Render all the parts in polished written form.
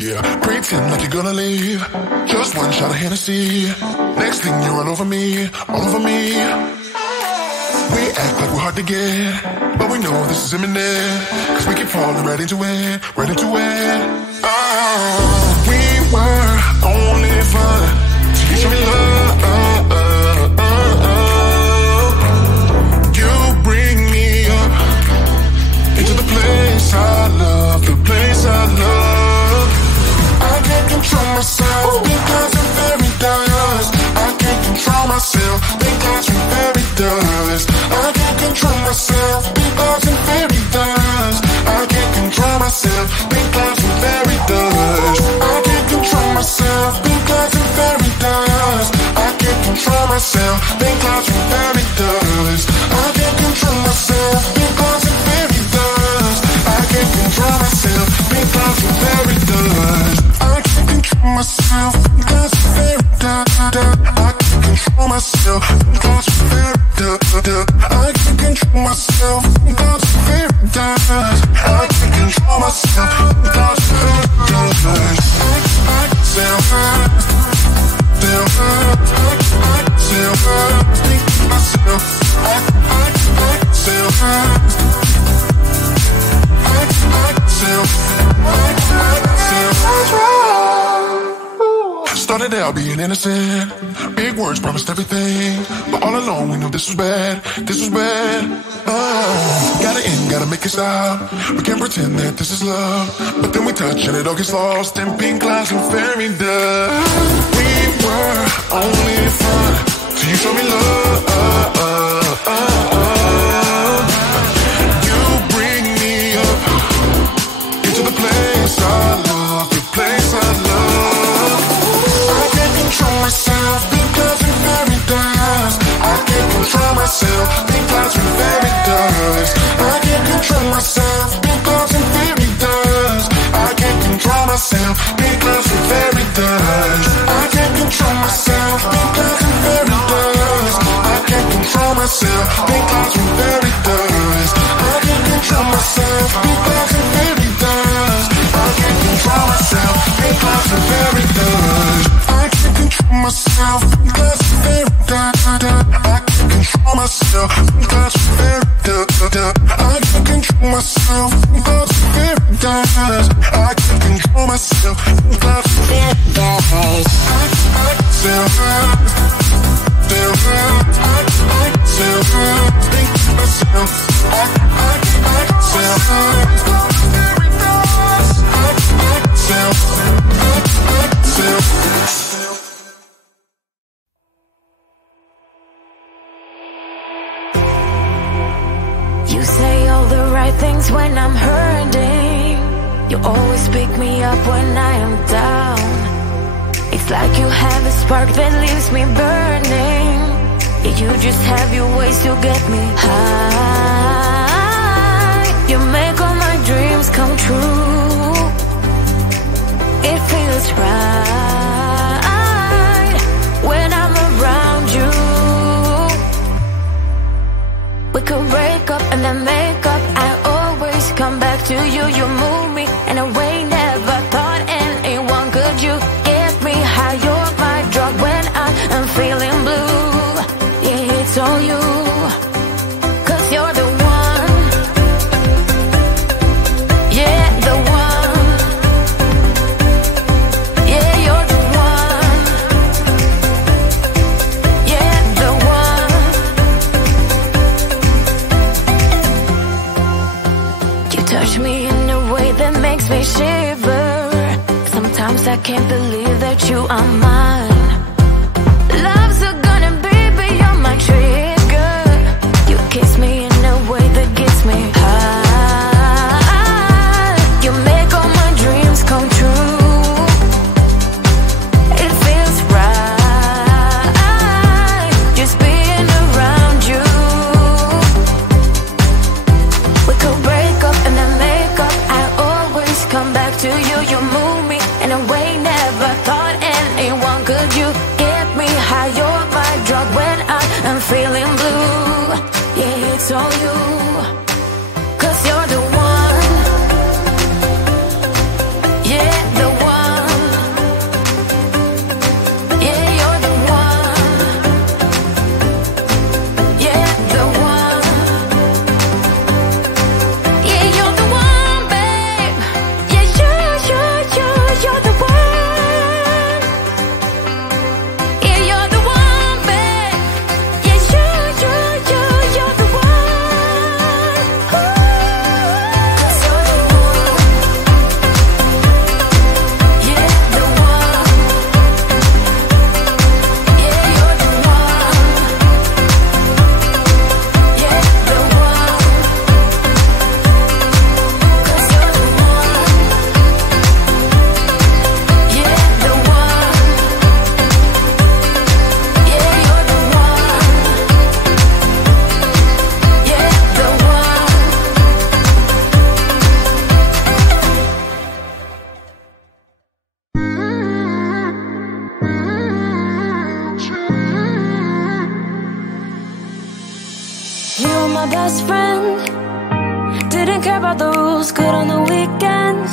Yeah, pretend like you're gonna leave. Just one shot of Hennessy. Next thing you're all over me, all over me. We act like we're hard to get, but we know this is imminent. Cause we keep falling right into it, right into it. Oh, we were only fun till you show me love. You bring me up into the place I love, the place I love. I can't control myself because I'm very dust. I can't control myself because I'm very dust. I can't control myself because I'm very dust. I can't control myself because I'm very dust. I can't control myself because I'm very dust. I can't control myself because I'm very dust. I can't control myself because I'm very dust. I can't control myself because I'm very dust. I can't control myself because I'm very dust. I can't control myself because I'm very dust. I can't control myself because I'm very dust. I can't control myself because I'm very dust. I can self-hurt, self-hurt. I can self-hurt, think to myself. I can self-hurt. I can Started out being innocent. Big words promised everything, but all along we knew this was bad. This was bad. Gotta end, gotta make it stop. We can't pretend that this is love, but then we touch and it all gets lost in pink clouds and fairy dust. We were only fun till you show me love. You bring me up into the place I love, the place I love. I can't control myself because I'm very dust. I can't control myself because I'm very dust. I can't control myself because I'm very dust. I can't control myself because I'm very dust. I can't control myself because I'm very dust. I can't control myself because I'm very dust. I can't control myself because I'm very dust. I can't control myself because I'm very dust. I can't control myself because I'm very dust. I can't control myself because I'm very dust. I can't control myself because I'm very dust. I can't control myself because I'm very dust. I can self-hurt, self-hurt. I can self-hurt, think to myself. I can self-hurt, very dust. I can self-hurt, self-hurt. You say all the right things when I'm hurting. You always pick me up when I am down. It's like you have a spark that leaves me burning. Yeah, you just have your ways to get me high. You make all my dreams come true. It feels right when I'm around you. We could break up and then make up. I always come back to you. You move me in a way never thought anyone could. You get me high. You're my drug when I am feeling blue. Yeah, it's all you. 'Cause you're the one. Yeah, the one. Yeah, you're the one. Yeah, the one. You touch me in a way that makes me shiver. Sometimes I can't believe that you are mine. Love's a gun and baby, you're my trigger. You kiss me in a way that gets me high. You make all my dreams come true. It feels right just being around you. We could break up and then make up. I always come back to you. You move me in a way never thought anyone could my best friend. Didn't care about the rules, good on the weekends.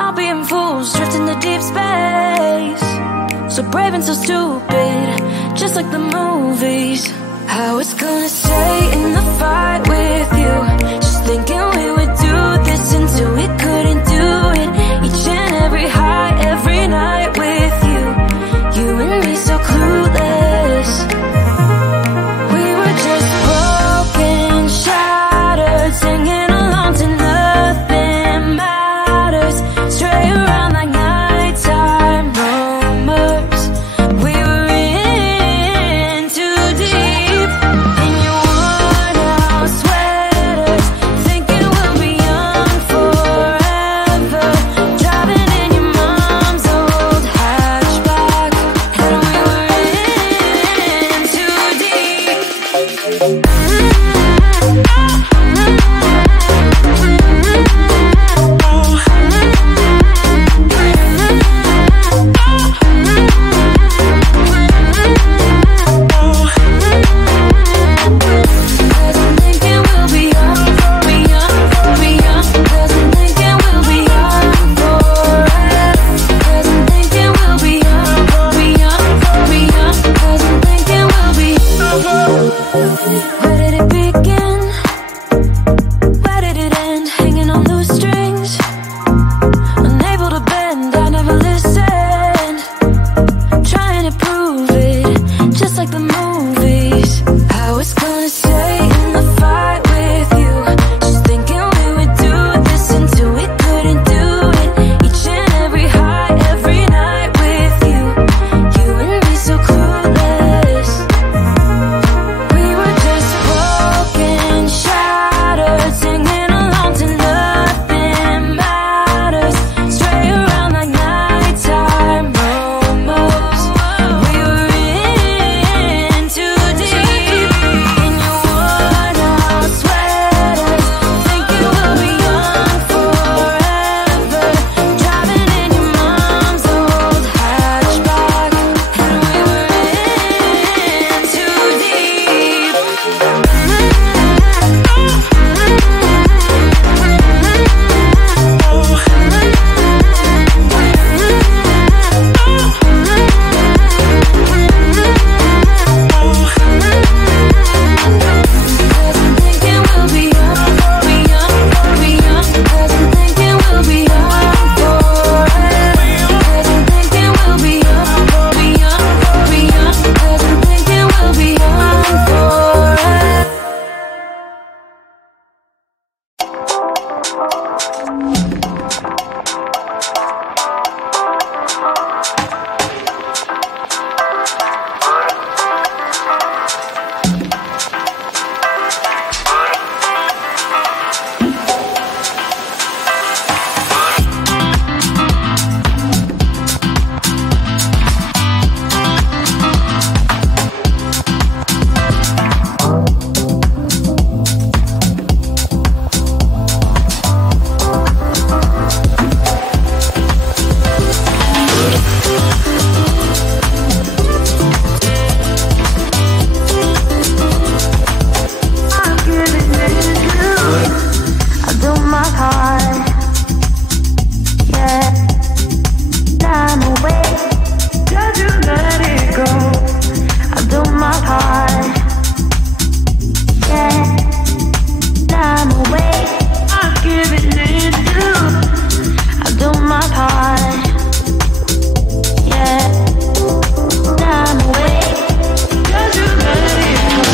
I'll be in fools, drifting to deep space. So brave and so stupid, just like the movies. I was gonna stay in the fight with you, just thinking we would do this until we couldn't do it. Each and every high, every night with you. You and me so clueless. We were just broken, shattered, singing along to nothing matters. Stray around like nighttime rumors. We were in too deep. In your worn out sweaters, thinking we'll be young forever. Driving in your mom's old hatchback, and we were in too deep. Cause I'm thinking we'll be young, be young, be young. Cause I'm thinking we'll be young forever. Cause I'm thinking we'll be young, be young, be young. Cause I'm thinking we'll be. Where did it begin? Where did it end? Hanging on loose strings, unable to bend. I never listened, trying to prove it, just like the movies. I was gonna stay in the fight with you, just thinking we would do this until we couldn't do it. Each and every high, every night with you. You and me so clueless. We were just broken, shattered, singing along to nothing matters. Stray around like nighttime rumors. We were in too deep. In your worn out sweaters, thinking we'll be young forever. Driving in your mom's old hatchback, and we were in too deep. Cause I'm thinking we'll be young, be young, be young. Cause I'm thinking we'll be young forever. Cause I'm thinking we'll be young, be young, be young. Cause I'm thinking we'll be young forever. I'll do my part, yeah. I'm away, just you let it go. I'll do my part, yeah. I'm away, I'm giving it to. I'll do my part, yeah. I'm away, just you let it go.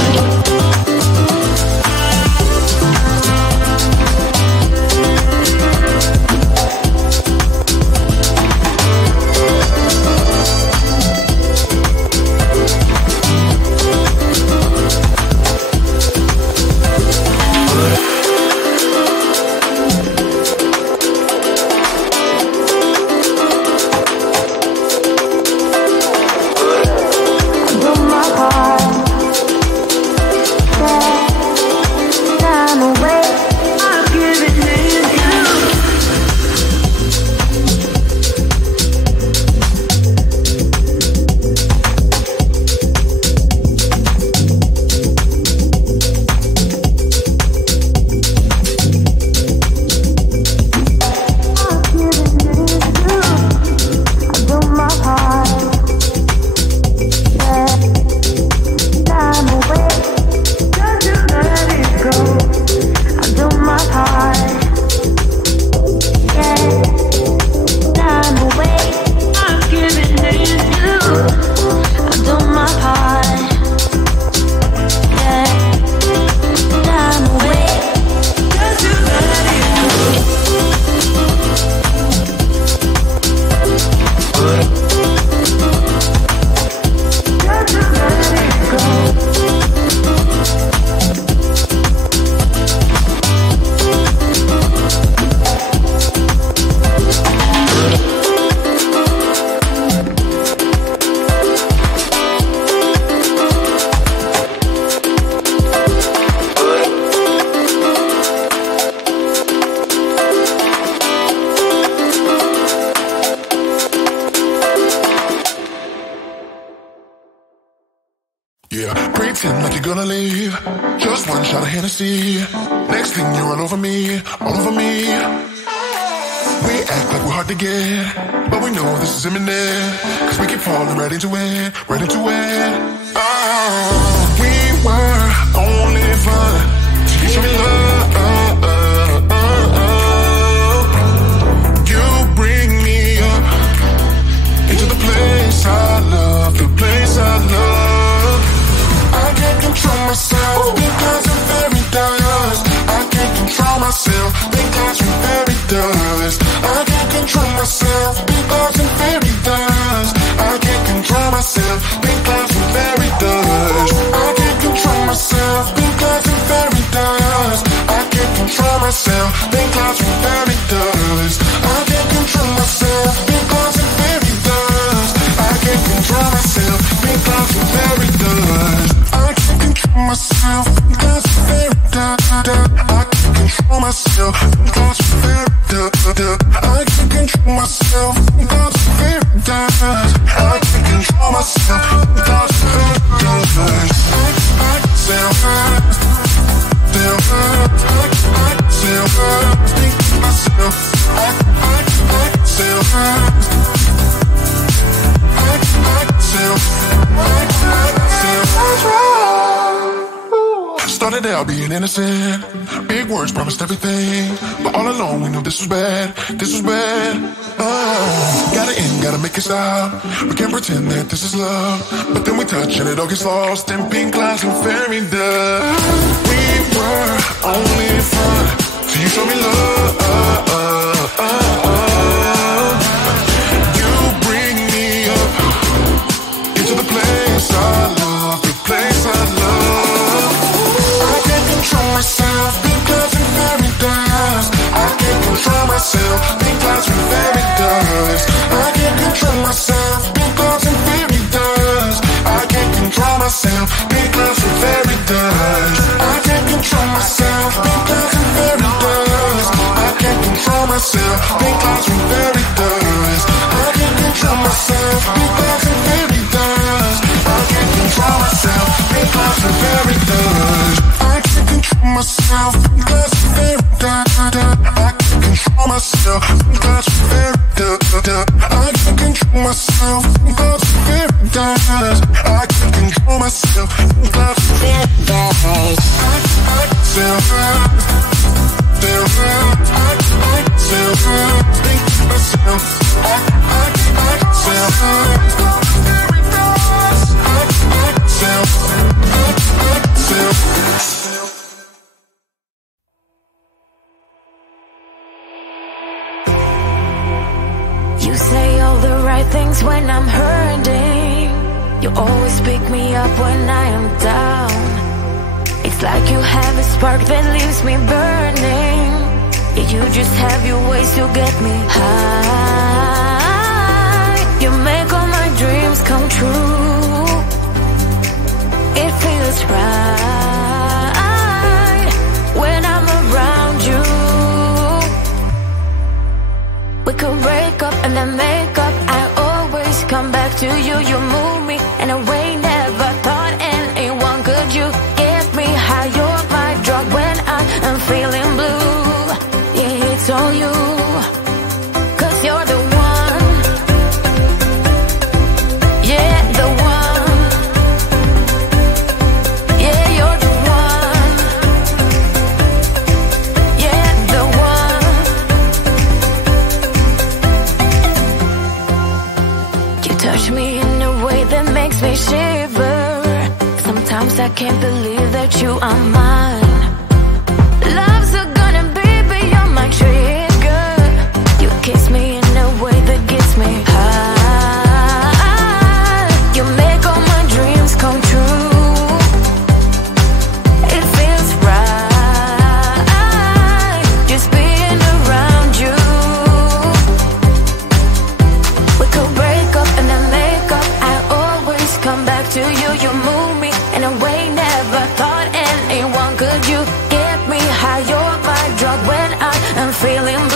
Pretend like you're gonna leave. Just one shot of Hennessy. Next thing you're all over me, all over me. We act like we're hard to get, but we know this is imminent. Cause we keep falling right into it, right into it. Oh, we were only fun till you show me love. You bring me up into the place I love, the place I love. I can't control myself because I'm very dust. I can't control myself because I'm very dust. I can't control myself because I'm very dust. I can't control myself because I'm very dust. I can't control myself because I'm very dust. I can't control myself because I'm very dust. I can't control myself because I'm very dust. I can't control myself because I'm very dust. I can't control myself because I'm very dust. I can't control myself because I'm very dust. I can't control myself because I'm very dust. I can't control myself because I'm very dust. I still hurt, still hurt. I still hurt, think myself. I still hurt. Started out being innocent. Big words promised everything, but all along we knew this was bad. This was bad. Gotta end, gotta make it stop. We can't pretend that this is love, but then we touch and it all gets lost in pink clouds and fairy dust. We were only fun till you show me love. You bring me up into the place I love, the place I love. I can't control myself because I'm very dust. I can't control myself because I'm very dust. I can't control myself because I'm very dust. I can't control myself because I'm very dust. I can't control myself because I'm very dust. I can't control myself because I'm very dust. I can't control myself because I'm very dust. I can't control myself because I'm very dust. I can't control myself because I'm very dust. I can't control myself because I'm very dust. I can't control myself because I'm very dust. I can't control myself because I'm very dust. I still hurt, still hurt. I still hurt, think myself. I still hurt, very dust. I still You say all the right things when I'm hurting. You always pick me up when I am down. It's like you have a spark that leaves me burning. Yeah, you just have your ways to get me high. You make all my dreams come true. It feels right when I'm around you. We could break up and then make up. I always come back to you. You move me in a way never thought anyone could. You get me high. You're my drug when I am feeling blue. Yeah, it's all you. 'Cause you're the one. Yeah, the one. Yeah, you're the one. Yeah, the one. You touch me in a way that makes me shiver. Sometimes I can't believe that you are mine. Love's a gun and baby, you're my trigger. You kiss me in a way that gets me high. You make all my dreams come true. It feels right just being around you. We could break up and then make up. I always come back to you. You move me in a way never thought anyone could. You get me high. You're my drug when I am feeling blue.